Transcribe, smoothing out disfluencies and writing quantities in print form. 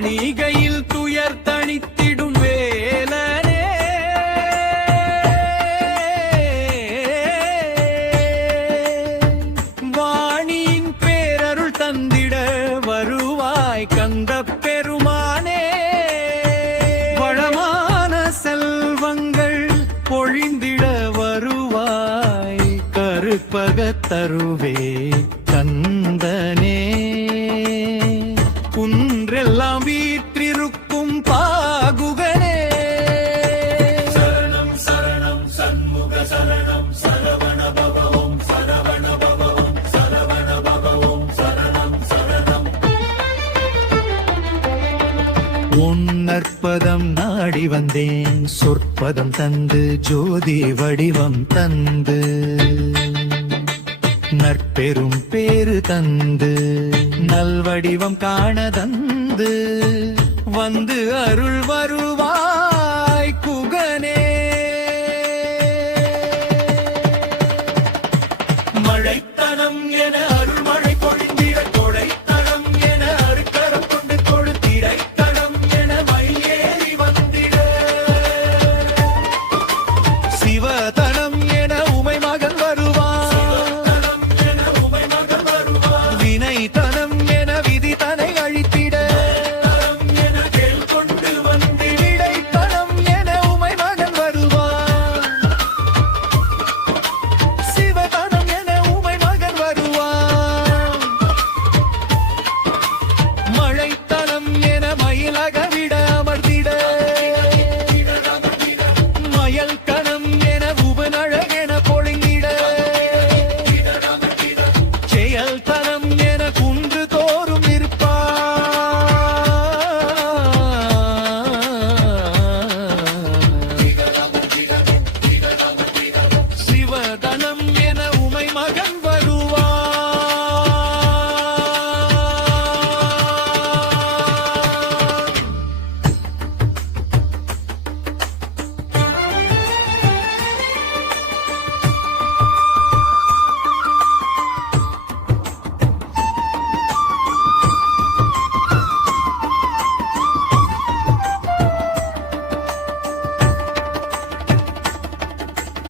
தணிகையில் துயர் தணித்திடும் வேலனே வாணியின் பேரருள் தந்திட வருவாய் கந்தப் பெருமானே வளமான செல்வங்கள் பொழிந்திட வருவாய் கருப்பகத் தருவே கந்தனே குன்றெல்லாம் வீற்றிருக்கும் பாகுகனே சரணம் சரணம் சண்முக சரணம் சரவண பவம் சரவண பவம் சரவண பவம் சரணம் சரணம் உன்னற்பதம் நாடி வந்தேன் சொற்பதம் தந்து ஜோதி வடிவம் தந்து நற்பெரும் பேரு தந்து நல்வடிவம் காண தந்து வந்து அருள் வருவாய் குகனே மழைத்தனம் என அருள்மழை பொழிந்திட கொடைத்தனம் என அருக்கரம் கொண்டு கொடுத்திரைத்தனம் என மயிலேறி வந்திட சிவத